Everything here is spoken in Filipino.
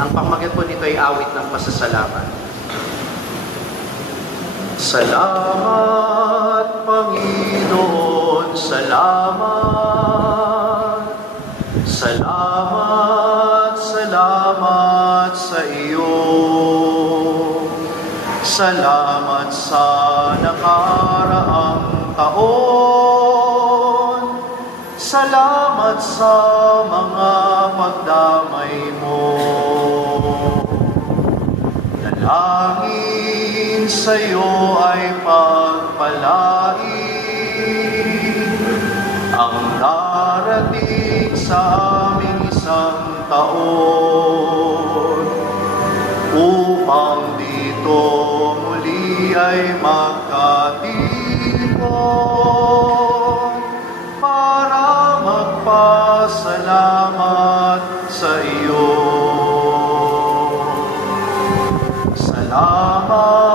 Ang pangmakit po nito ay awit ng pasasalamat. Salamat, Panginoon, salamat. Salamat, salamat sa iyo. Salamat sa nakaraang taon. Salamat sa mga pagdamay mo. Dalangin sa iyo ay pagpalain ang darating sa aming isang taon, upang dito muli ay magkatipon para magpasalamat sa iyo. Salamat,